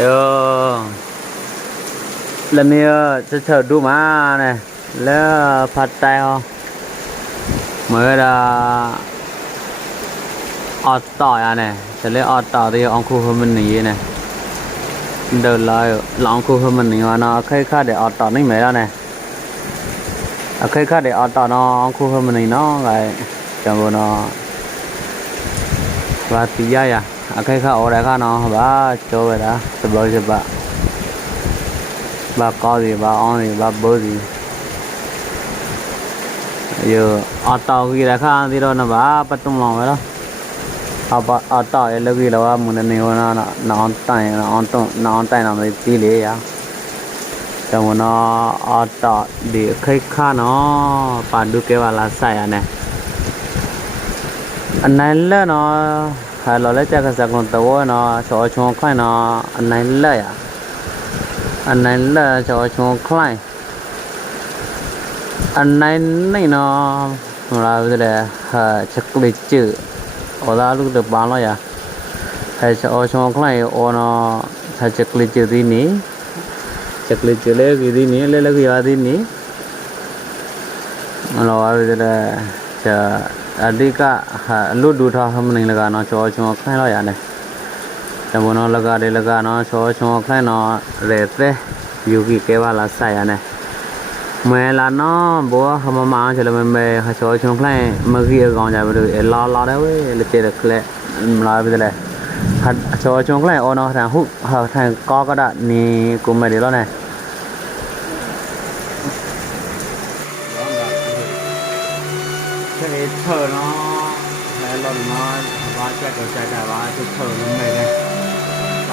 เออแล้วมีจะเชิดดูมาเนี่ยแล้วผัดไตเหมือนอออดต่ออยอ่ะเนี่ยจะเลี้ยกออดต่อที่องคูเฮมันนี่เนี่ยเดินลอยลองคูเฮมันนี่วะเนาะเคยคาดเดออดต่อนี่ไหมแล้วเนี่ยเคยคาดเดออดต่อเนาะองคูเฮมันนี่เนาะไงจังหวะเนาะ်ဘာတီးရရအခက်ခါအော်ရခါနော်ဘာကျော်ပဲလားသဘောချက်ပါဘာကောင်းဒီဘာအောင်းဒီဘာဘိုးဒီယောအတောက်ကြီးရခါသီတော့နော်ဘာပတ်တုံလောင်ပဲလားအပအတောက်ရလေကြီးလောမုန်နေဝနာနောင်းတိုင်နောင်းတုံနောင်းတိုင်နော်ဒီလေရတမနာအတဒီခိခါနောပန်ဒုကေဝလာဆိုင်ရနဲ့ anh này Anhala nó hay lo lấy cho cái sạc con tàu nó cho chúng khai nó anh này anhala ya anhala cho chúng khai này nó là, là cái này ha chắc lấy chữ ở đó lúc được bán rồi ya hay cho chúng khai ở nó hay chắc lấy chữ đi nè chắc lấy chữ lấy cái đi nè lấy lấy cái đi nè nó là cái này အဓိကအလို့ဒူထားဟမနေလကနော်ချောချောခိုင်းလိုက်ရတယ်တဘောနော်လကတဲ့လကနော်ချောချောခိုင်းနော်ရဲသေးယူကြီးကဲပါလားဆိုင်ရနေမဲလာနော်ဘောဟမမအားချလမမဲဟချောချောခိုင်းမကြီးအကောင်ကြဘူးလာလာတယ်ဝဲလက်ချက်ကလက်မလာပြီလေဟချောချောခိုင်းအော်နော်ဟန်ဟုတ်ဟန်ကောကဒနီကုမဲလေလို့နော်这里扯咯，来了嘛，把这个摘摘吧，就扯了没得。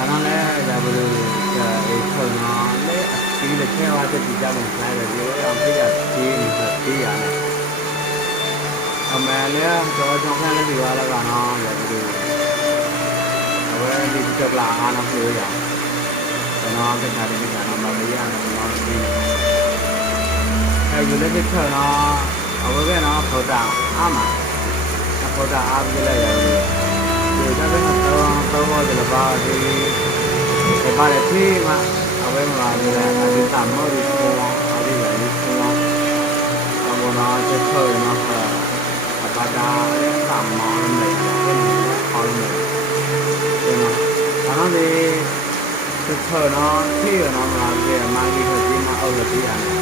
然后呢，再不就这一扯咯，那提的钱话就比较能赚的，因为俺们家提的是提啊。အမေလည်းကျော်ကျော်ခန့်လေးပြောလာကတော့လည်းဒီလိုအဝဲဒီကြက်လာအားနာပြောရအောင်ကျွန်တော်ကတည်းကတော့မမေးရအောင်လို့ပြောနေတယ်။အဲဒီလည်းကျတော့အဘိုးကနော်ခေါ်တာအမအခေါ်တာအားပြလိုက်ရတယ်ဒီကနေ့တော့တော့ဘောကလည်းပါဒီဒီမှာလည်းဖြေးမှာအဝဲမှာလာနေတဲ့အဲဒီသမောရီကိုအားပြလိုက်ရတယ်တော့ဘောနာချက်ခေါ်နော်ခါအပဒါသမ္မာနဲ့ပြန်ပြောင်းနေတယ်။အဲဒါအားနဲ့သူထော်တော့ဖြေရအောင်လာပြန်မှန်ကြီးထည့်မအောင်လို့ပြန်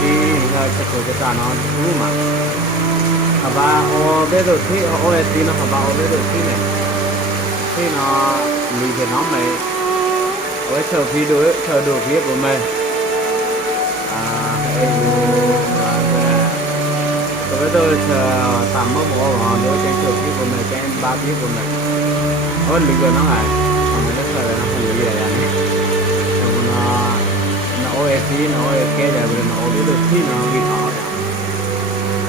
khi người ta cho ta nói, thì, mình, mình nó như mà và ba ô bây giờ khi ô ô tí nó ba ô bây giờ khi này khi nó lì về nó mày với chờ phi đối chờ đồ phía của mày à bây giờ chờ tạm mất bộ họ đối với chờ phía của mày cho ba phía của mày ôi lì về nó này mình rất là nó không có gì để làm khi nào kê đẹp rồi nó biết được khi nào bị thọ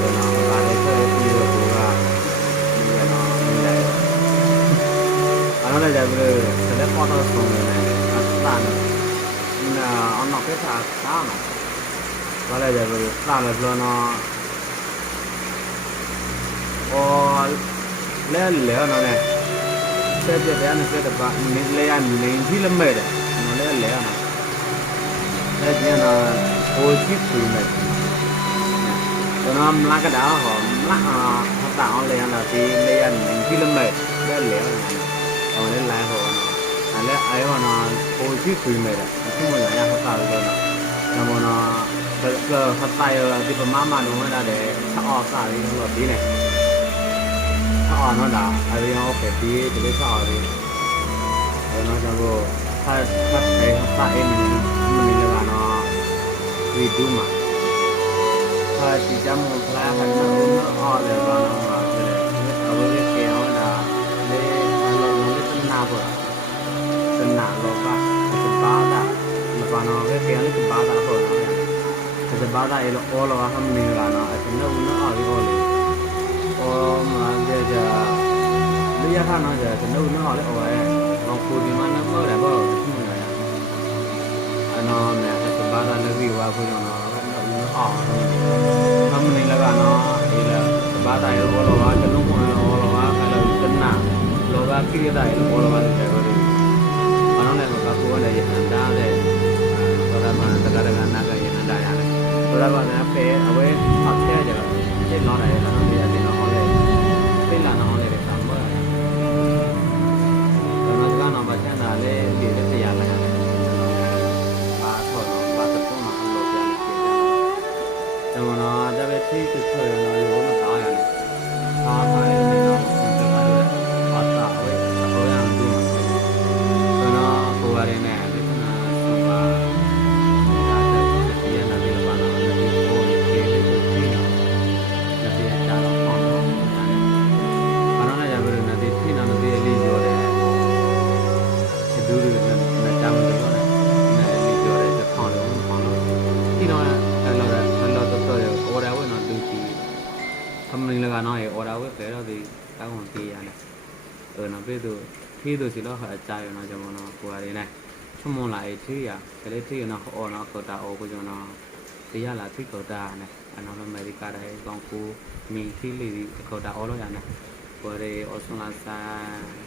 rồi nó ra đây chơi nhiều được cũng là nhưng nó nhìn đây à nó đây đẹp rồi sẽ đẹp quá thôi này nó sẽ tàn nhưng mà ông nó biết là khá đây đẹp rồi tàn được rồi nó có lẽ lẽ nó này sẽ chơi đẹp này sẽ đẹp và lấy anh thi lâm mệt này nó lẽ lẽ này ်တဲ့ကျန်တာဟိုကြည့်ဖူးမဲ့ကျွန်တော်လာကတာဟောမလာဟောတောင်းလေနာဒီလေရနေကီလိုမီတာလေဟောလေလာဟောအဲ့လေအဲ့ဝနာဟိုကြည့်ဖူးမဲ့တာအခုမှလာရဟောတာလေနာမောနာဘယ်ကဟတ်တိုင်ဒီပမာမနုံးလာတဲ့ဆောက်ဆာလေးဆိုတော့ဒီနဲ့ဆောက်အောင်လာအဲ့ဒီရောဖက်ပြီးဒီလိုဆောက်အောင်ဒီနောက်ကျတော့ဟတ်ဟတ်ဟတ်အေးမင်းမင်းလေးဝိတုမှာဟာဒီကြမ်းမောကလာဟာနမောဟောလေဘာနာဖြစ်တယ်အဘိကေယောနာလေဘာလို့လဲသနာဘောသနာလောကသဘာဒမဘာနာဝေကေယံသဘာဒဟောတာကသဘာဒရေလောအောလောဟံမင်္ဂလာနာအစ်နောနောအဘိဟောလေအောမာဒေဇာလေယခနာဇာသနုနောလေအောရဲ Oh, man. ဘာသာလူကြီးဝါခွေးကြောင့်တော့မဟုတ်ဘူးအောင်ဘာမနေလကနော်ဒီလိုဘာသာရောဘောလောကကျွန်တော်ကဘောလောကအဲ့လိုတဏ္ဍလောကကိရိယတိုင်းဘောလောကတွေတော်တဲ့တော့ဒီတောင်းဝန်ပေးရတယ်။အဲ့နောက်ပြည့်သူဖြည့်သူစီတော့ဟာအကြရနော်ကျွန်တော်ကိုယ်ရည်နဲ့ထွမွန်လာရေးထေးရကလေးထေးရနော်ဟောနော်ကတော့အော်ကိုကျွန်တော်ဒီရလာသိကတော့နဲ့အနော်အမေရိကတိုင်းကောင်ကူမိန်ဖီလီဒီကတော့အော်လို့ရနော်ကိုယ်ရည်အော်ဆုံးလာဆိုင်